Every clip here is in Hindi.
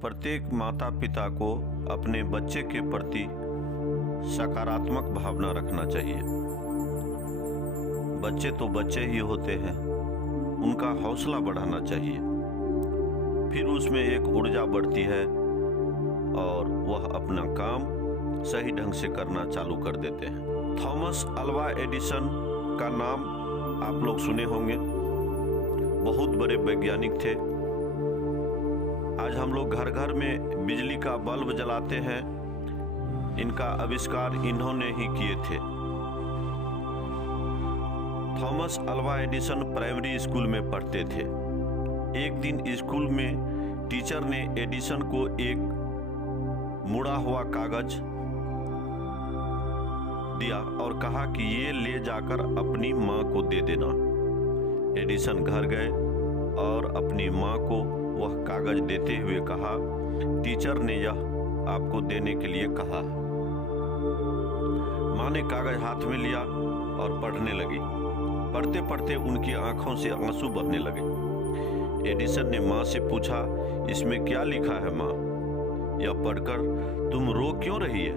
प्रत्येक माता पिता को अपने बच्चे के प्रति सकारात्मक भावना रखना चाहिए। बच्चे तो बच्चे ही होते हैं, उनका हौसला बढ़ाना चाहिए, फिर उसमें एक ऊर्जा बढ़ती है और वह अपना काम सही ढंग से करना चालू कर देते हैं। थॉमस अल्वा एडिसन का नाम आप लोग सुने होंगे, बहुत बड़े वैज्ञानिक थे। आज हम लोग घर घर में बिजली का बल्ब जलाते हैं, इनका आविष्कार इन्होंने ही किए थे। Thomas Alva Edison primary school में पढ़ते थे। एक दिन स्कूल में टीचर ने एडिसन को एक मुड़ा हुआ कागज दिया और कहा कि ये ले जाकर अपनी माँ को दे देना। एडिसन घर गए और अपनी माँ को वह कागज देते हुए कहा, टीचर ने यह आपको देने के लिए कहा। माँ ने कागज हाथ में लिया और पढ़ने लगी। पढ़ते पढ़ते उनकी आंखों से आंसू बहने लगे। एडिसन ने माँ से पूछा, इसमें क्या लिखा है माँ? यह पढ़कर तुम रो क्यों रही है?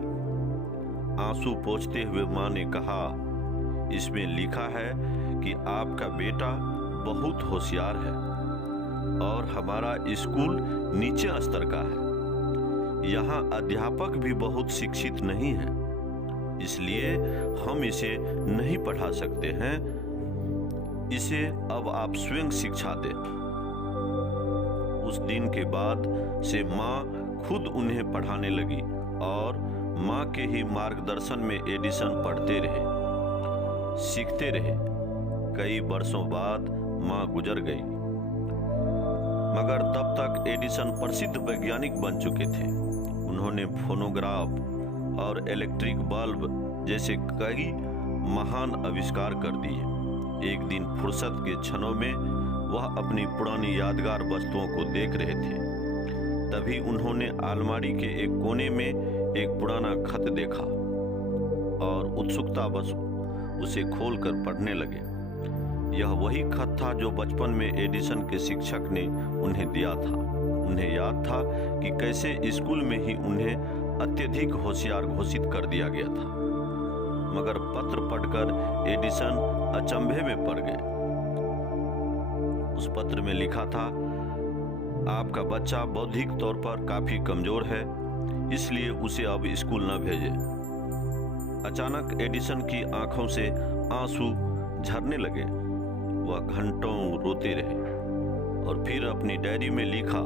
आंसू पोंछते हुए माँ ने कहा, इसमें लिखा है कि आपका बेटा बहुत होशियार है और हमारा स्कूल नीचे स्तर का है। यहाँ अध्यापक भी बहुत शिक्षित नहीं है, इसलिए हम इसे नहीं पढ़ा सकते हैं। इसे अब आप स्वयं शिक्षा दें। उस दिन के बाद से माँ खुद उन्हें पढ़ाने लगी और माँ के ही मार्गदर्शन में एडिसन पढ़ते रहे, सीखते रहे। कई वर्षों बाद माँ गुजर गई, मगर तब तक एडिसन प्रसिद्ध वैज्ञानिक बन चुके थे। उन्होंने फोनोग्राफ और इलेक्ट्रिक बल्ब जैसे कई महान आविष्कार कर दिए। एक दिन फुर्सत के क्षणों में वह अपनी पुरानी यादगार वस्तुओं को देख रहे थे। तभी उन्होंने अलमारी के एक कोने में एक पुराना खत देखा और उत्सुकतावश उसे खोलकर पढ़ने लगे। यह वही खत था जो बचपन में एडिसन के शिक्षक ने उन्हें दिया था। उन्हें याद था कि कैसे स्कूल में ही उन्हें अत्यधिक होशियार घोषित कर दिया गया था। मगर पत्र पढ़कर एडिसन अचंभे में पड़ गए। उस पत्र में लिखा था, आपका बच्चा बौद्धिक तौर पर काफी कमजोर है, इसलिए उसे अब स्कूल न भेजें। अचानक एडिसन की आंखों से आंसू झरने लगे। वह घंटों रोते रहे और फिर अपनी डायरी में लिखा,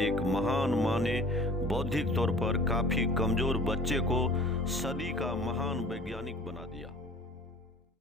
एक महान माँ ने बौद्धिक तौर पर काफी कमजोर बच्चे को सदी का महान वैज्ञानिक बना दिया।